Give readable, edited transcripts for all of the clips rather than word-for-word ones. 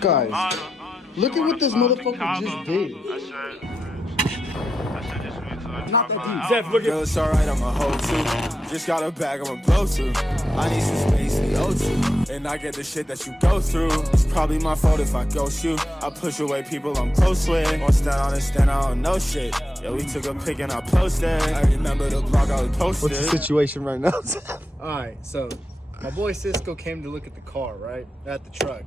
Guys, look at what this motherfucker just did. Not that deep. Zeph, look at. Girl, it's alright, I'm a hoe too. Just got a bag, I'm a blow to. I need some space to go to. And I get the shit that you go through. It's probably my fault if I ghost you. I push away people I'm close with. Or stand on and stand out on no shit. Yeah, we took a pic and I posted. I remember the blog I posted. What's the situation right now? Alright, so my boy Cisco came to look at the car, right? At the truck.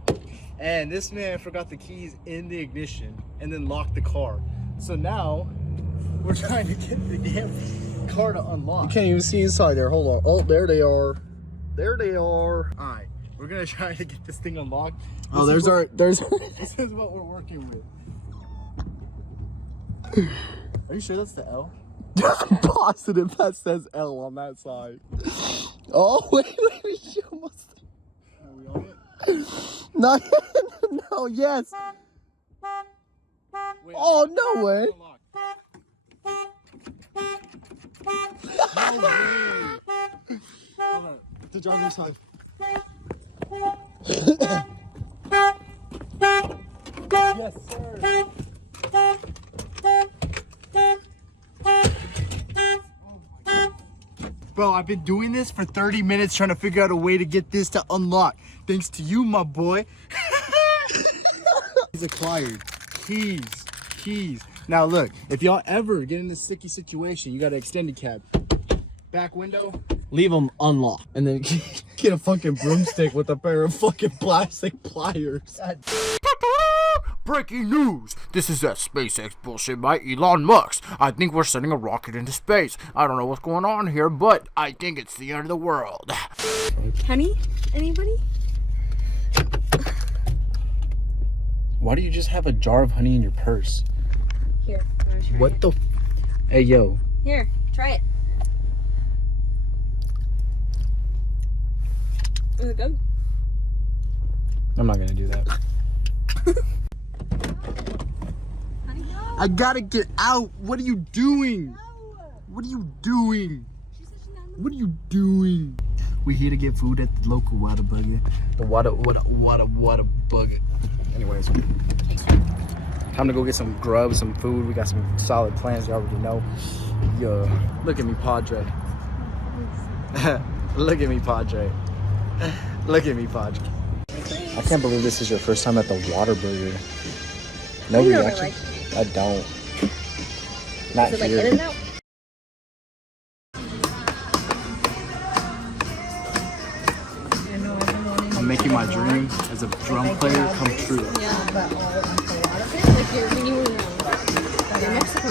And this man forgot the keys in the ignition and then locked the car. So now we're trying to get the damn car to unlock. You can't even see inside there. Hold on. Oh, there they are. There they are. Alright, we're gonna try to get this thing unlocked. Oh, there's our. This is what we're working with. Are you sure that's the L? I'm positive that says L on that side. Oh, wait, she almost. Are we on it? No, no, yes. Wait, Oh, no way. No way. Hold on. The driver's side. Yes, sir. Bro, I've been doing this for 30 minutes trying to figure out a way to get this to unlock. Thanks to you, my boy. He's acquired. Keys. Now look, if y'all ever get in this sticky situation, you got an extended cab. Back window, leave them unlocked. And then get a fucking broomstick with a pair of fucking plastic pliers. Breaking news! This is that SpaceX bullshit by Elon Musk. I think we're sending a rocket into space. I don't know what's going on here, but I think it's the end of the world. Honey? Anybody? Why do you just have a jar of honey in your purse? Here, I'm gonna try What it. the? Hey, yo. Here, try it. Is it good? I'm not gonna do that. Honey, no. I gotta get out. What are you doing? No. What are you doing? She said she's not. What are you doing? We here to get food at the local Whataburger. The Whataburger. Anyways, time to go get some grub, some food. We got some solid plans. You already know. Yo, look at me, Padre. Look at me, Padre. Look at me, Padre. I can't believe this is your first time at the Whataburger. No You know reaction. what I don't. Not Is it like here. In and Out? I'm making my dream as a drum player come true. Yeah, but a lot of it, like when you were in Mexico.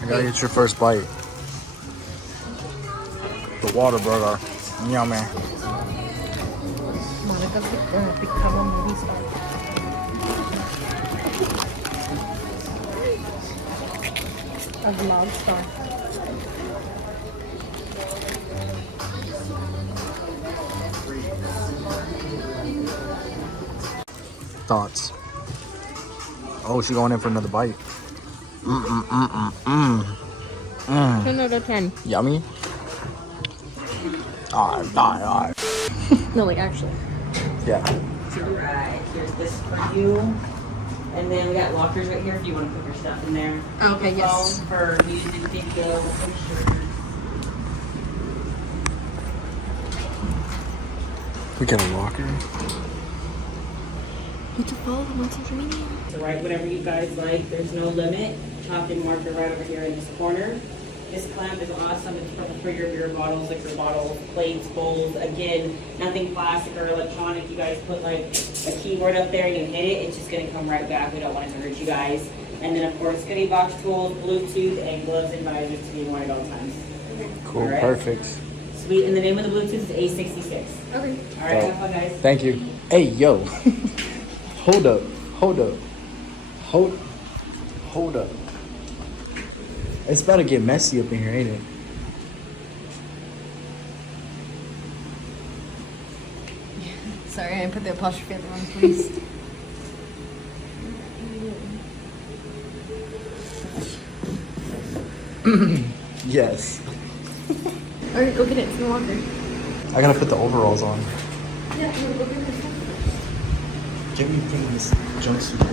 I gotta get your first bite. The Whataburger. Yummy. Monica's become a movie star. A vlog star. Thoughts? Oh, she's going in for another bite. 10 out of 10. Yummy. Alright. No, like actually. Yeah. Right, here's this for you. And then we got lockers right here if you want to put your stuff in there. Okay, yes. Phone for music, video, pictures. We got a locker. You can follow them on social media. So write whatever you guys like. There's no limit. Chalk and marker right over here in this corner. This clamp is awesome. It's perfect for your beer bottles, liquor bottles, plates, bowls. Again, nothing plastic or electronic. You guys put like a keyboard up there, you hit it, it's just gonna come right back. We don't want it to hurt you guys. And then of course, goodie box tools, Bluetooth, and gloves and visors to be worn at all times. Cool, All right. Perfect. Sweet, and the name of the Bluetooth is A66. Okay. All right, have fun guys. Thank you. Hey, yo. Hold up. It's about to get messy up in here, ain't it? Sorry, I didn't put the apostrophe at the wrong place. Yes. Alright, go get it. It's in the locker. I gotta put the overalls on. Get me putting this jumpsuit on.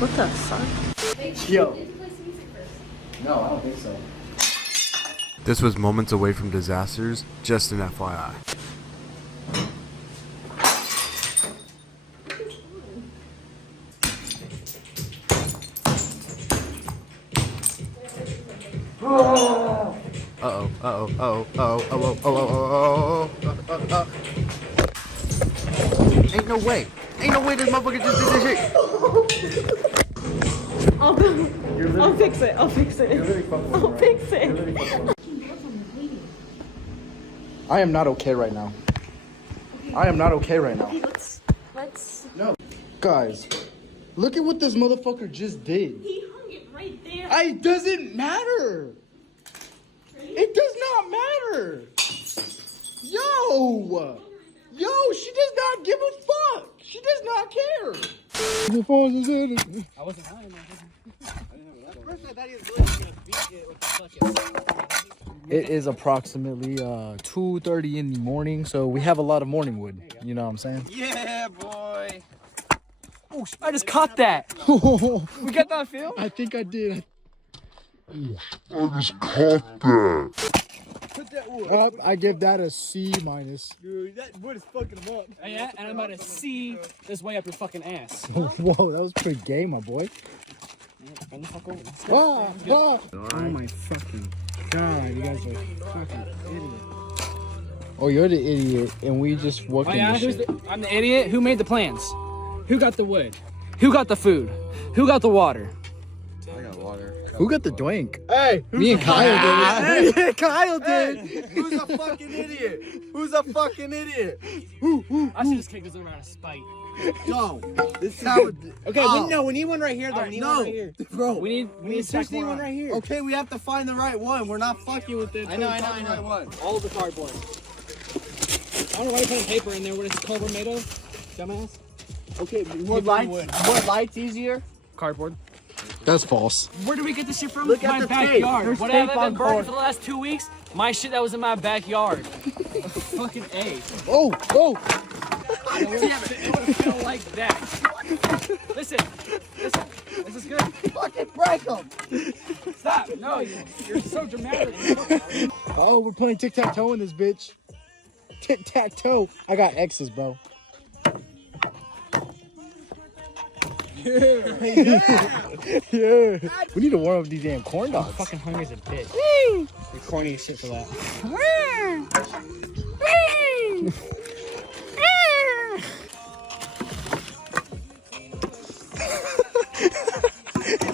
What the fuck? Yo. No, I don't think so. This was moments away from disasters, just an FYI. Ain't no way. Ain't no way this motherfucker just did this shit. I'll fix it. I'll fix it. I'll fix it. I am not okay right now. I am not okay right now. Let's. No. Guys, look at what this motherfucker just did. He hung it right there. It doesn't matter. It does not matter. Yo, she does not give a fuck. She does not care. I wasn't high enough. At first I thought he was really gonna beat it with the fucking. It is approximately 2:30 in the morning, so we have a lot of morning wood. You know what I'm saying? Yeah, boy. Oh, I just caught that. We got that film? I think I did. I give that a C minus. Dude, that wood is fucking him up. Yeah, and I'm about to see this way up your fucking ass. Whoa, that was pretty gay, my boy. Bend the fuck over. Oh my fucking god, you guys are fucking idiots. Oh, you're the idiot, and we just walked Oh in yeah, the shit. I'm the idiot. Who made the plans? Who got the wood? Who got the food? Who got the water? I got water. Who got the drink? Hey, Me and Kyle did. hey, Kyle did. Who's a fucking idiot? Who's a fucking idiot? I should just kick this over out of spite. No, this is how. Okay, we need one right here though. We need one No, right here. bro. We need seriously one right here. Okay, we have to find the right one. We're not fucking with it. I know. Right one. All of the cardboard. I don't know why you put paper in there. What is cardboard made of? Dumbass. Okay, what light's easier? Cardboard. That's false. Where do we get this shit from? Look at My the backyard. tape. There's What have tape I on been burning board. for the last 2 weeks? My shit that was in my backyard. Fucking A. Oh. It would feel like that. Listen. This is good. Fucking break them. Stop. No, you're so dramatic. Oh, we're playing tic-tac-toe in this bitch. Tic-tac-toe. I got X's, bro. Yeah. We need to warm up these damn corn dogs. Fucking hungry as a bitch. You're corny as shit for that.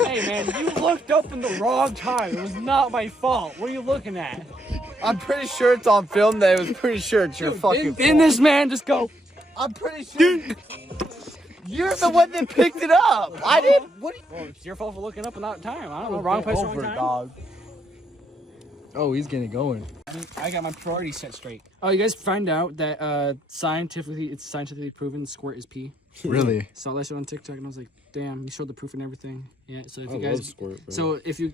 Hey man, you looked up in the wrong time. It was not my fault. What are you looking at? I'm pretty sure it's on film. That it was pretty sure it's your fucking. Didn't this man just go? I'm pretty sure. You're the one that picked it up. I didn't. What? Well, it's your fault for looking up and not time. I don't know. Wrong place, wrong time. dog. Oh, he's getting it going. I got my priorities set straight. Oh, you guys find out that it's scientifically proven squirt is pee. Really? Saw that shit on TikTok and I was like, damn, he showed the proof and everything. Yeah, so if you love guys squirt, bro. so if you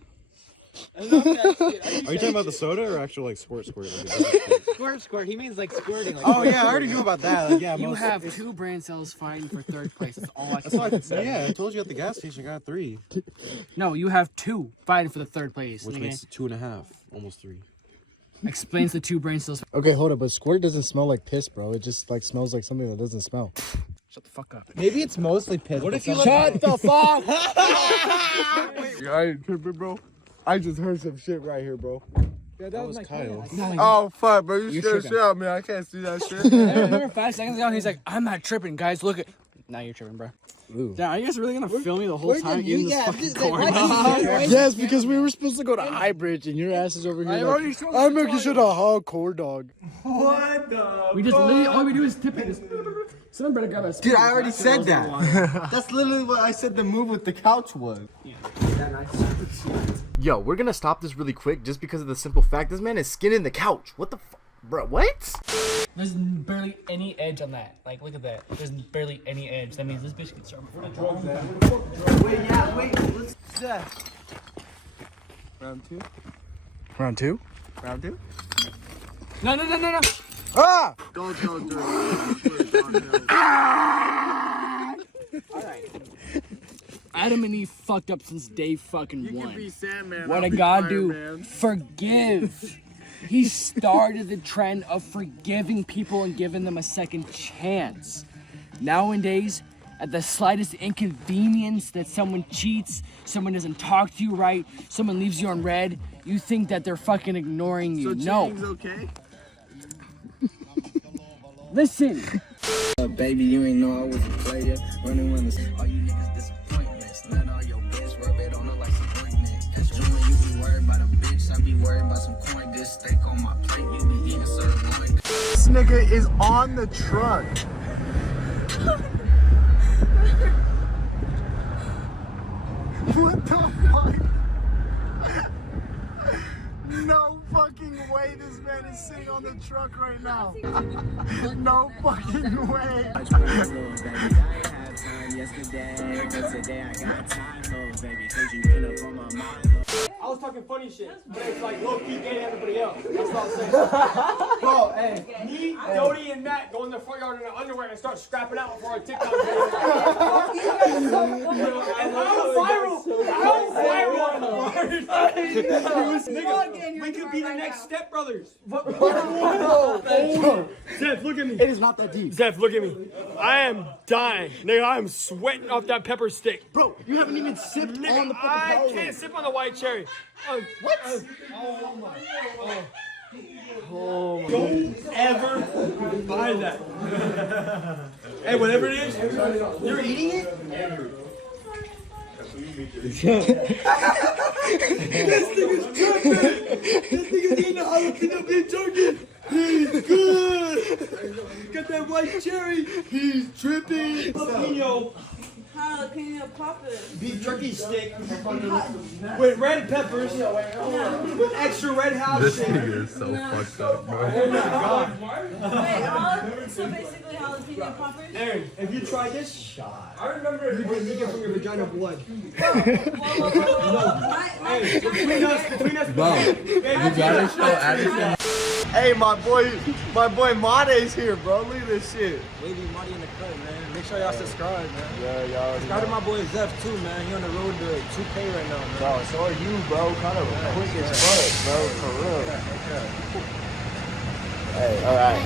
Are you talking about the soda or actual like squirt? squirt, he means like squirting. Like, Oh yeah, I already knew about that. Like, yeah, you have 2 brain cells fighting for 3rd place. That's all I can yeah, I told you at the gas station. I got 3, No, you have 2 fighting for the 3rd place. which Okay? makes 2.5, almost 3. Explains the 2 brain cells. Okay, hold up. But squirt doesn't smell like piss, bro. It just like smells like something that doesn't smell. Shut the fuck up. Maybe it's mostly piss. What if you Shut the fuck? I ain't tripping, bro. I just heard some shit right here, bro. Yeah, That was Kyle. Oh fuck, bro! You scared tripping. shit out of me. I can't see that shit. Remember 5 seconds ago, he's like, I'm not tripping, guys. Look at. Now you're tripping, bro. Ooh. Damn, are you guys really gonna film me the whole time in this fucking corner? Yes, because we were supposed to go to High Bridge and your ass is over here. Like, I'm making sure to hardcore dog. We just literally all we do is tip it. Someone better grab a spoon. Dude, I already said that. That's literally what I said the move with the couch was. Yo, we're gonna stop this really quick just because of the simple fact this man is skinning the couch. What the fuck? Bro, what? There's barely any edge on that. Like, look at that. There's barely any edge. That means this bitch can start. Let's round two. Round two? Round two? No. Ah! Don't do it. Adam and Eve fucked up since day fucking one. You can be Sandman. What I'll did be God Fire do? Man. Forgive. He started the trend of forgiving people and giving them a second chance. Nowadays, at the slightest inconvenience that someone cheats, someone doesn't talk to you right, someone leaves you on red, you think that they're fucking ignoring you. So No. cheating's okay? Listen. Baby, you ain't know I was a player. Running when all you niggas disappointments. Let all your bitch rub it on her like some ointment. Cause you when you be worried about a bitch, I be worried about some coin. This steak on my plate, you be eating sirloin. This nigga is on the truck. What the fuck? No fucking way this man is sitting on the truck right now. No fucking way. I ain't had time yesterday, but today I got time, little baby. Cause you been up on my mind. I was talking funny shit, but it's like low-key gay to everybody else. That's what I'm saying. Bro, hey. Me, Jody, and Matt go in the front yard in their underwear and start scrapping out for our TikTok video. And I'm viral! Nigga, we could be the next Step Brothers. Zeph, look at me. It is not that deep. Zeph, look at me. I am dying. Nigga, I am sweating off that pepper stick. Bro, you haven't even sipped Nigga, on the fucking I Powerade. can't sip on the white cherry. What? Don't ever buy that. Hey, whatever it is, you're eating it? This nigga's tripping! This nigga's eating a jalapeno beef turkey! He's good! Got that white cherry! He's tripping! Jalapeno poppers. Beef jerky stick with red peppers, with extra red house shit. is so fucked up, bro. Oh my god. Wait, so basically jalapeno poppers? Aaron, if you try this, I remember you didn't get from your vagina blood. Hey, between us, Bro, you gotta show Addison. Hey, my boy Made's here, bro. Look at this shit. Wavy money in the cut, man. Make sure y'all subscribe, man. Yeah, y'all. Subscribe to my boy Zeph too, man. He on the road to 2K right now, man. Bro, so are you, bro. Kind of quick as fuck, bro. For real. Hey, all right.